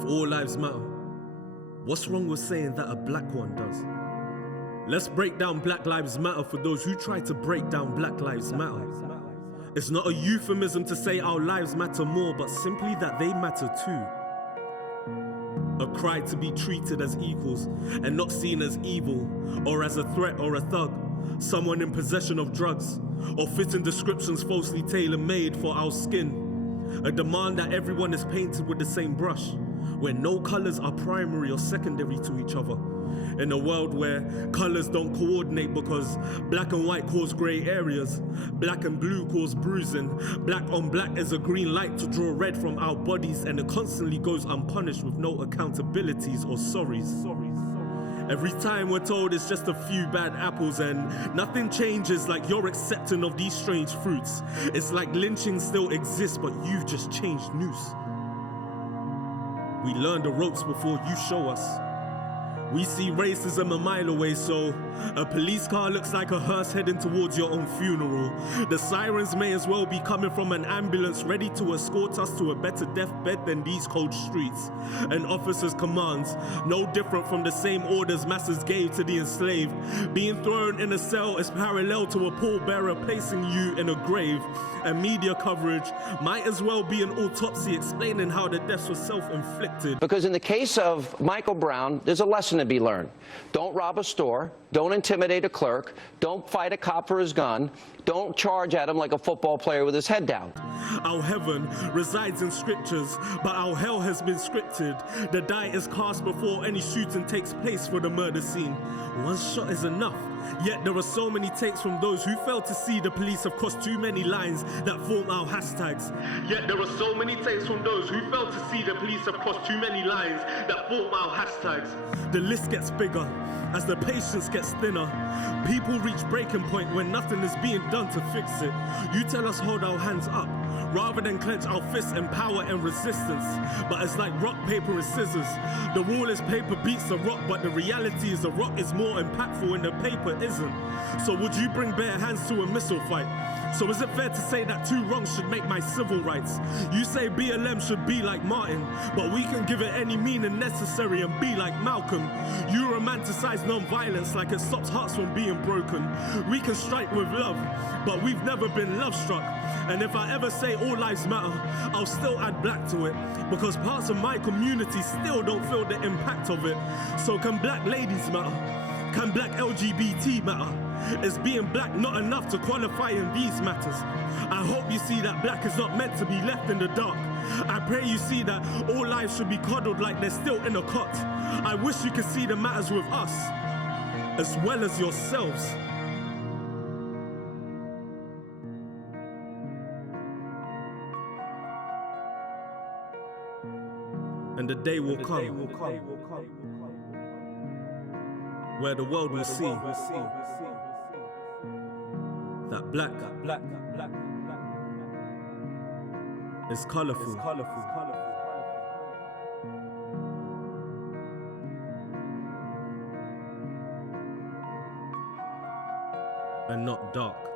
If all lives matter, what's wrong with saying that a black one does? Let's break down Black Lives Matter for those who try to break down Black Lives Matter. It's not a euphemism to say our lives matter more, but simply that they matter too. A cry to be treated as equals and not seen as evil or as a threat or a thug, someone in possession of drugs or fitting descriptions falsely tailor-made for our skin. A demand that everyone is painted with the same brush, where no colors are primary or secondary to each other. In a world where colors don't coordinate because black and white cause gray areas, black and blue cause bruising, black on black is a green light to draw red from our bodies, and it constantly goes unpunished with no accountabilities or sorries. Every time we're told it's just a few bad apples and nothing changes, like you're accepting of these strange fruits. It's like lynching still exists, but you've just changed noose. We learn the ropes before you show us. We see racism a mile away, so a police car looks like a hearse heading towards your own funeral. The sirens may as well be coming from an ambulance ready to escort us to a better deathbed than these cold streets. An officer's commands, no different from the same orders masses gave to the enslaved. Being thrown in a cell is parallel to a pallbearer placing you in a grave. And media coverage might as well be an autopsy explaining how the deaths were self-inflicted. Because in the case of Michael Brown, there's a lesson to be learned. Don't rob a store, don't intimidate a clerk, don't fight a cop for his gun, don't charge at him like a football player with his head down. Our heaven resides in scriptures, but our hell has been scripted. The die is cast before any shooting takes place for the murder scene. One shot is enough, yet there are so many takes from those who fail to see the police have crossed too many lines that form our hashtags. Yet there are so many takes from those who fail to see the police have crossed too many lines that form our hashtags. The list gets bigger as the patience gets thinner. People reach breaking point when nothing is being done to fix it. You tell us hold our hands up rather than clench our fists in power and resistance. But it's like rock, paper and scissors. The rule is paper beats the rock, but the reality is the rock is more impactful and the paper isn't. So would you bring bare hands to a missile fight? So is it fair to say that two wrongs should make my civil rights? You say BLM should be like Martin, but we can give it any meaning necessary and be like Malcolm. You romanticize non-violence like it stops hearts from being broken. We can strike with love, but we've never been love-struck. And if I ever say all lives matter, I'll still add black to it, because parts of my community still don't feel the impact of it. So can black ladies matter? Can black LGBT matter? Is being black not enough to qualify in these matters? I hope you see that black is not meant to be left in the dark. I pray you see that all lives should be coddled like they're still in a cot. I wish you could see the matters with us, as well as yourselves. And the day will come where the world will see that black is colorful and not dark.